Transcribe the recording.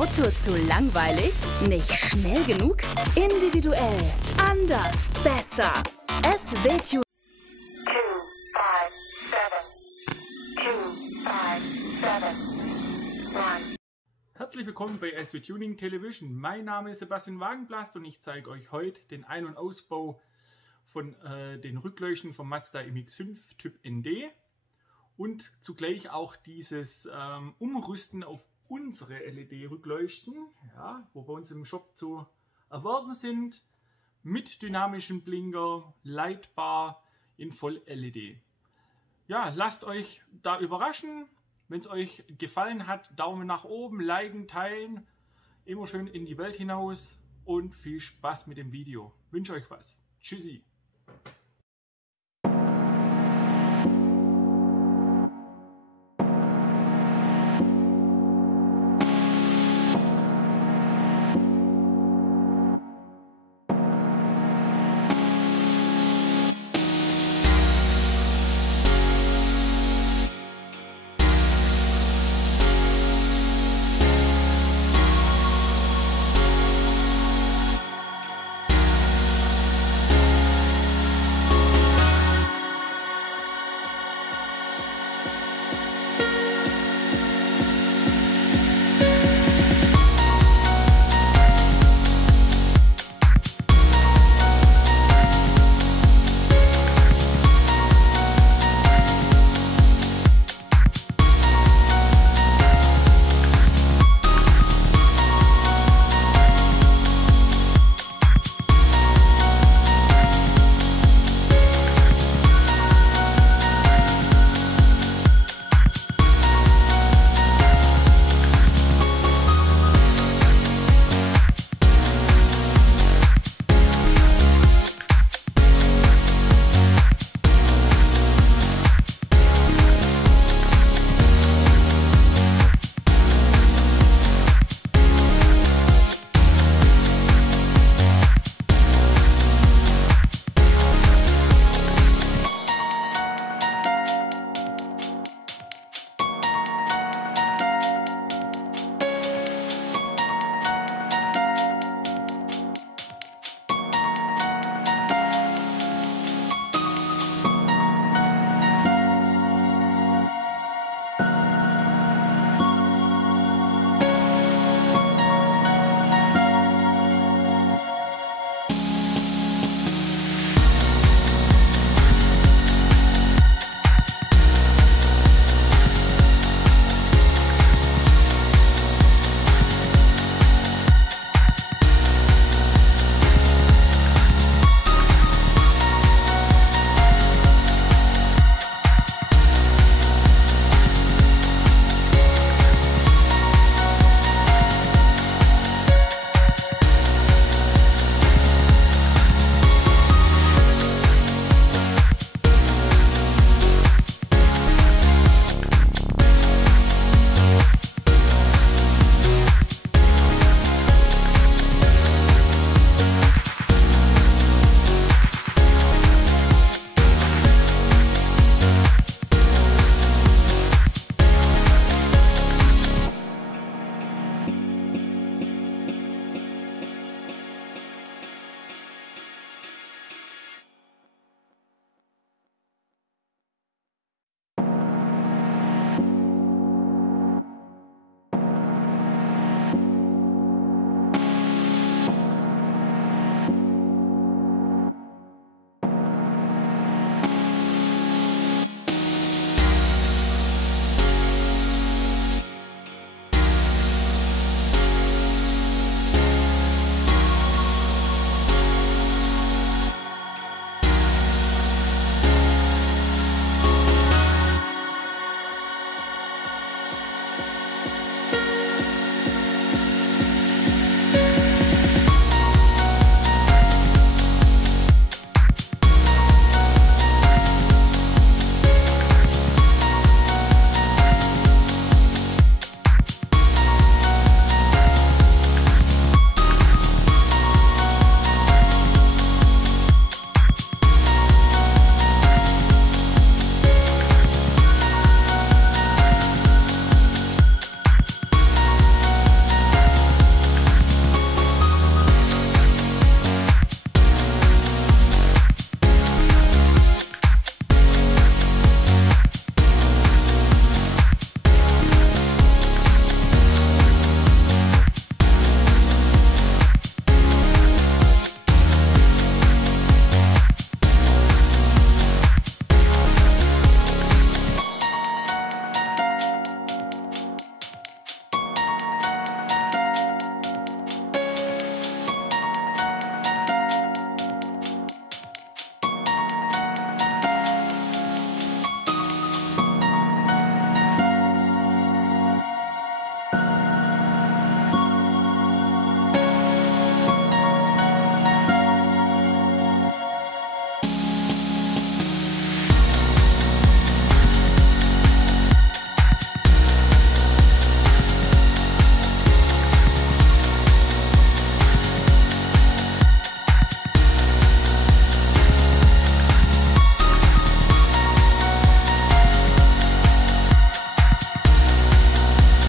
Auto zu langweilig? Nicht schnell genug? Individuell, anders, besser. SW-Tuning. Herzlich willkommen bei SW-Tuning Television. Mein Name ist Sebastian Wagenblast und ich zeige euch heute den Ein- und Ausbau von den Rückleuchten vom Mazda MX5 Typ ND und zugleich auch dieses Umrüsten auf unsere LED-Rückleuchten, ja, wo bei uns im Shop zu erwerben sind, mit dynamischem Blinker, leitbar in Voll-LED. Ja, lasst euch da überraschen. Wenn es euch gefallen hat, Daumen nach oben, liken, teilen, immer schön in die Welt hinaus und viel Spaß mit dem Video. Ich wünsche euch was. Tschüssi.